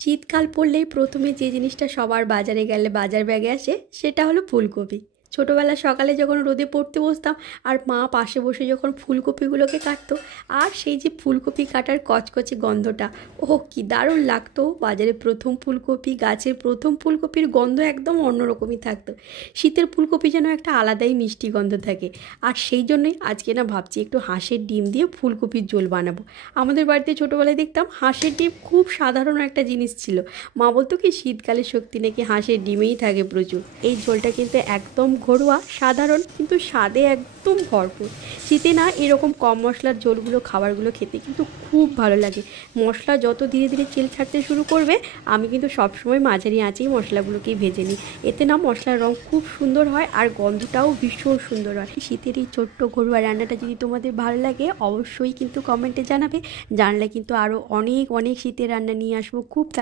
শীতকাল পড়লেই প্রথমে যে জিনিসটা সবার বাজারে গেলে বাজার ব্যাগে আসে সেটা হলো ফুলকপি। ছোটোবেলা সকালে যখন রোদে পড়তে বসতাম আর মা পাশে বসে যখন ফুলকপিগুলোকে কাটতো, আর সেই যে ফুলকপি কাটার কচকচে গন্ধটা, ওহ কি দারুণ লাগতো! বাজারে প্রথম ফুলকপি, গাছের প্রথম ফুলকপির গন্ধ একদম অন্যরকমই থাকতো। শীতের ফুলকপি যেন একটা আলাদাই মিষ্টি গন্ধ থাকে। আর সেই জন্যই আজকে না ভাবছি একটু হাঁসের ডিম দিয়ে ফুলকপির ঝোল বানাবো। আমাদের বাড়িতে ছোটোবেলায় দেখতাম হাঁসের ডিম খুব সাধারণ একটা জিনিস ছিল। মা বলতো কি শীতকালে শক্তি নাকি হাঁসের ডিমেই থাকে প্রচুর। এই ঝোলটা কিন্তু একদম ঘরোয়া, সাধারণ, কিন্তু স্বাদে একদম ভরপুর। শীতে না এরকম কম মশলার ঝোলগুলো, খাবারগুলো খেতে কিন্তু খুব ভালো লাগে। মশলা যত ধীরে ধীরে তেল ছাড়তে শুরু করবে, আমি কিন্তু সবসময় মাঝারি আঁচেই মশলাগুলোকেই ভেজে নিই। এতে না মশলার রং খুব সুন্দর হয় আর গন্ধটাও ভীষণ সুন্দর হয়। শীতের এই ছোট্ট ঘরোয়া রান্নাটা যদি তোমাদের ভালো লাগে অবশ্যই কিন্তু কমেন্টে জানাবে। জানলে কিন্তু আরও অনেক অনেক শীতের রান্না নিয়ে আসবো খুব